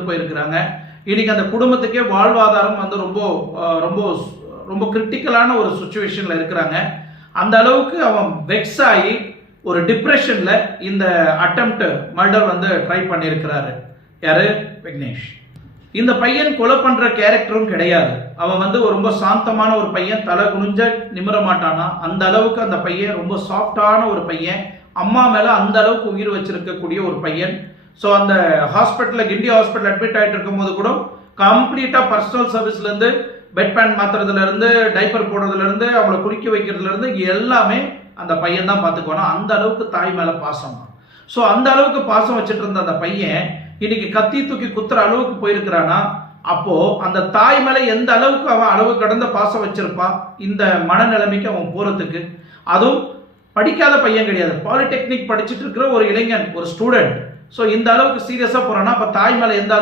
போயிருக்கிறாங்க. இன்னைக்கு அந்த குடும்பத்துக்கே வாழ்வாதாரம் வந்து ரொம்ப ரொம்ப ரொம்ப கிரிட்டிக்கலான ஒரு சுச்சுவேஷன்ல இருக்கிறாங்க. அந்த அளவுக்கு அவன் வெக்ஸ் ஆகி ஒரு டிப்ரெஷன்ல இந்த அட்டெம்ப்ட் மர்டர் வந்து ட்ரை பண்ணியிருக்கிறாரு. யாரு? விக்னேஷ். இந்த பையன் கொலை பண்ற கேரக்டரும் கிடையாது. அவன் வந்து ரொம்ப சாந்தமான ஒரு பையன், தலை குனிஞ்ச நிமிர மாட்டானா. அந்த அளவுக்கு அந்த பையன் ரொம்ப சாஃப்டான ஒரு பையன், அம்மா மேல அந்த அளவுக்கு உயிர் வச்சிருக்கக்கூடிய ஒரு பையன். ஸோ அந்த ஹாஸ்பிட்டலில் கிண்டி ஹாஸ்பிட்டல் அட்மிட் ஆகிட்டு இருக்கும் போது கூட கம்ப்ளீட்டாக பர்சனல் சர்வீஸ்லேருந்து பெட் பேன் மாத்துறதுலேருந்து டைப்பர் போடுறதுலேருந்து அவங்கள குளிக்க வைக்கிறதுலேருந்து எல்லாமே அந்த பையன் தான் பார்த்துக்குவானா. அந்த அளவுக்கு தாய் மேலே பாசம். ஸோ அந்த அளவுக்கு பாசம் வச்சுட்டு இருந்த அந்த பையன் இன்னைக்கு கத்தி தூக்கி குத்துற அளவுக்கு போயிருக்கிறானா. அப்போ அந்த தாய் மேலே எந்த அளவுக்கு அவன் அளவு கடந்த பாசம் வச்சிருப்பான் இந்த மனநிலைமைக்கு அவன் போறதுக்கு. அதுவும் படிக்காத பையன் கிடையாது, பாலிடெக்னிக் படிச்சுட்டு இருக்கிற ஒரு இளைஞன், ஒரு ஸ்டூடெண்ட். ஸோ இந்த அளவுக்கு சீரியஸாக போறான்னா அப்போ தாய் மேலே எந்த அளவுக்கு